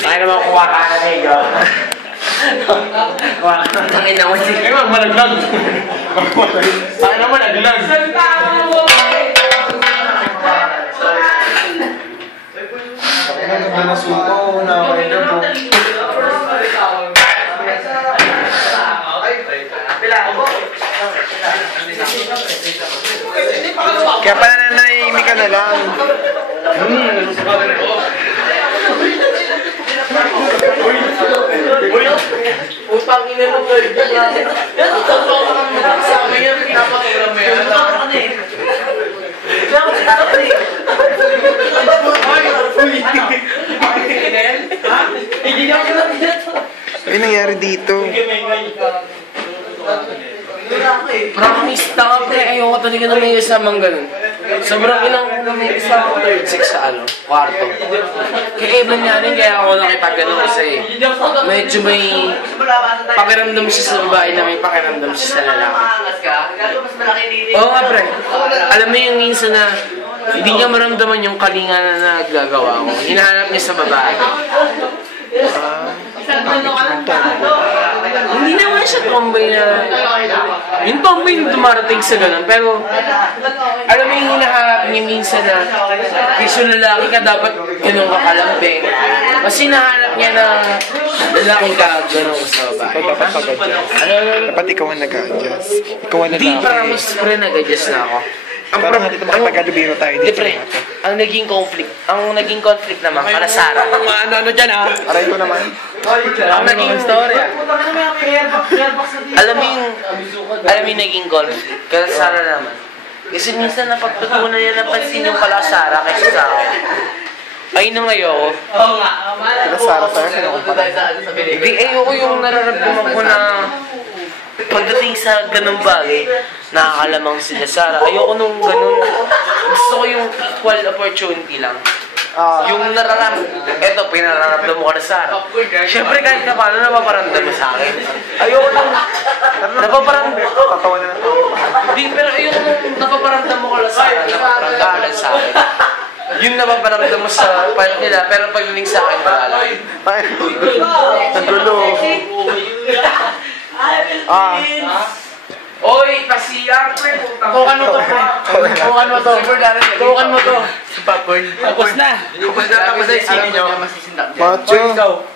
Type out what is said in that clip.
Kaya naman kuha ka na nigo. Tangin na mo si... Ay, malaglag. Kaya naman naglag. Nasuko na ako ito po. Kaya pala nanahimik ka na lang. Utang ina mo kayo. Yan, totoo naman sa amin yan. Pinapatulang mo yan. Ano nangyari dito? Promise na nga pre, ayoko talaga na may isamang ganun. Sobrang ilang ko na may isang third sex sa kwarto. Kaya iba niya rin, kaya ako nakipag-ganun kasi medyo may pakiramdam siya sa babae na may pakiramdam siya sa lalaki. Oo nga pre, alam mo yung minsan na hindi niya maramdaman yung kalinga na nagagawa ko. Hinahanap niya sa babae. Hindi naman siya tomboy na... Yung tomboy na dumarating sa ganun. Pero, alam mo yung hinahanap niya minsan na isang lalaki ka dapat ganun ka kalambing. Kasi hinahanap niya na lalaki ka ganun sa babae. Dapat pag-adjust. Dapat ikaw ang nag-adjust. Ikaw ang Hindi, lalaki. promise pre, nag-adjust na ako. Parang natin makapag-adubiro tayo dito. Pre, ang naging conflict naman, para Sarah. Ano dyan ah? Aray ko naman. Ang naging storya. Alam mo yung naging conflict, kaya Sarah naman. Kasi minsan napagtutunan niya napansin yung pala Sarah kaysa sa akin. Ay nung ayoko. Kaya Sarah sa'yo, kinukumpara. Hindi, ayoko yung nararamdaman ko na pagdating sa ganung bagay, nakakalamang sila Sarah. Ayoko nung ganun. Gusto ko yung equal opportunity lang. Yung eto, pinararamdam mo ka na Sarah. Siyempre kahit na paano napaparamdam mo sa akin. Ayoko nung napaparamdam. Tatawa na natin. Hindi, pero ayoko nung napaparamdam mo ka na Sarah. Napaparamdam mo lang sa akin. Yung napaparamdam mo sa palit nila, pero pagdating sa akin, wala. Ay, nagulo. Oy, pasiyar pre, tukan mo to pre. Tukan mo to. Tukan mo to. Tapos na. Tapos na. Macho.